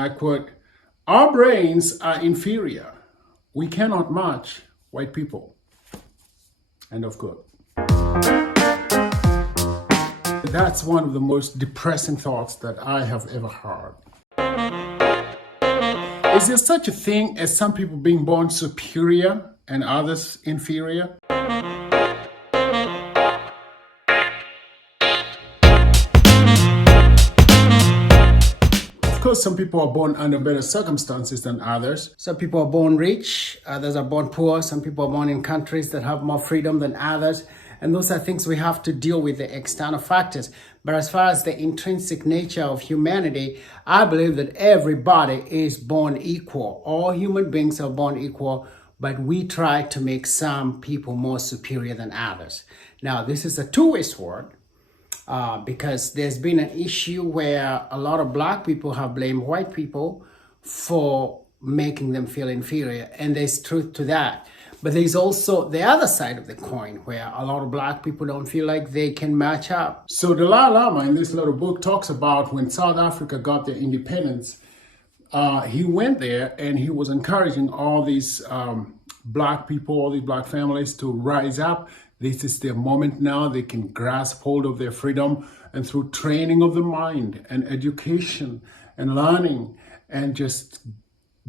I quote, "Our brains are inferior. We cannot match white people." End of quote. That's one of the most depressing thoughts that I have ever heard. Is there such a thing as some people being born superior and others inferior? Of course, some people are born under better circumstances than others. Some people are born rich, others are born poor. Some people are born in countries that have more freedom than others. And those are things we have to deal with, the external factors. But as far as the intrinsic nature of humanity, I believe that everybody is born equal. All human beings are born equal, but we try to make some people more superior than others. Now, this is a two-way sword. Because there's been an issue where a lot of black people have blamed white people for making them feel inferior. And there's truth to that. But there's also the other side of the coin where a lot of black people don't feel like they can match up. So Dalai Lama in this little book talks about when South Africa got their independence, he went there and he was encouraging all these black people, all these black families to rise up. This is their moment now. They can grasp hold of their freedom, and through training of the mind and education and learning and just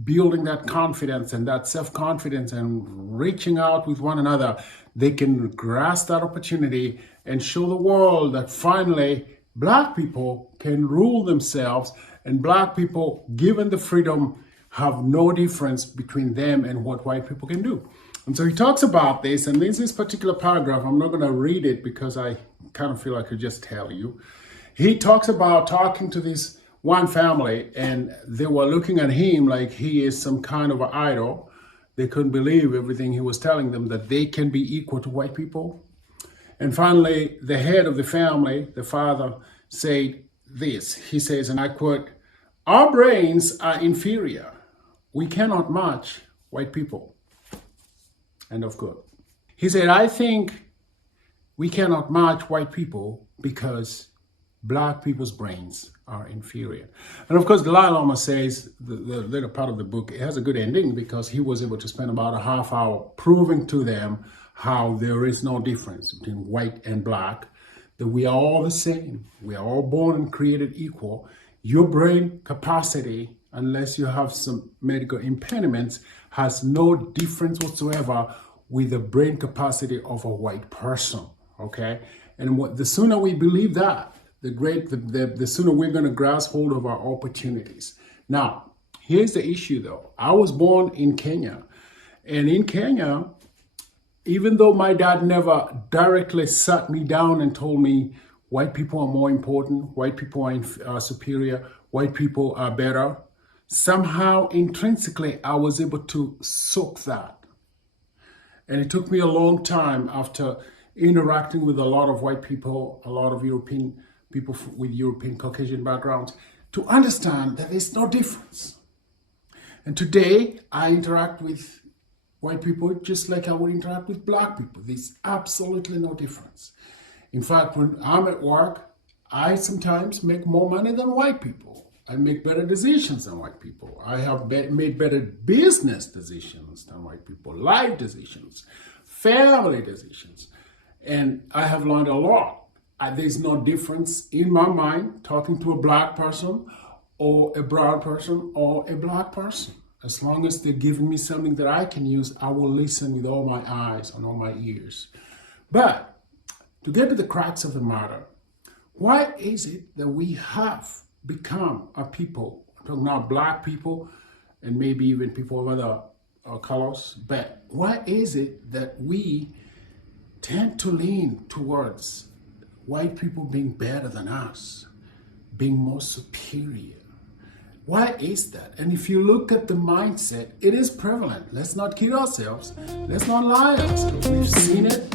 building that confidence and that self-confidence and reaching out with one another, they can grasp that opportunity and show the world that finally black people can rule themselves, and black people, given the freedom, have no difference between them and what white people can do. And so he talks about this, and there's this particular paragraph. I'm not going to read it because I kind of feel like I could just tell you. He talks about talking to this one family, and they were looking at him like he is some kind of an idol. They couldn't believe everything he was telling them, that they can be equal to white people. And finally, the head of the family, the father, said this. He says, and I quote, "Our brains are inferior. We cannot match white people." End of quote. He said, "I think we cannot match white people because black people's brains are inferior." And of course, Dalai Lama says, the later part of the book, it has a good ending because he was able to spend about a half hour proving to them how there is no difference between white and black, that we are all the same. We are all born and created equal. Your brain capacity, unless you have some medical impediments, has no difference whatsoever with the brain capacity of a white person, okay? And the sooner we believe that, the sooner we're gonna grasp hold of our opportunities. Now, here's the issue though. I was born in Kenya, and in Kenya, even though my dad never directly sat me down and told me white people are more important, white people are superior, white people are better, somehow intrinsically I was able to soak that. And it took me a long time after interacting with a lot of white people, a lot of European people with European Caucasian backgrounds, to understand that there's no difference. And today I interact with white people just like I would interact with black people. There's absolutely no difference. In fact, when I'm at work, I sometimes make more money than white people. I make better decisions than white people. I have made better business decisions than white people, life decisions, family decisions. And I have learned a lot. There's no difference in my mind talking to a black person or a brown person or a black person. As long as they're giving me something that I can use, I will listen with all my eyes and all my ears. But to get to the crux of the matter, why is it that we have become a people, I'm talking now black people and maybe even people of other colors, but why is it that we tend to lean towards white people being better than us, being more superior? Why is that? And if you look at the mindset, it is prevalent. Let's not kid ourselves. Let's not lie ourselves. We've seen it.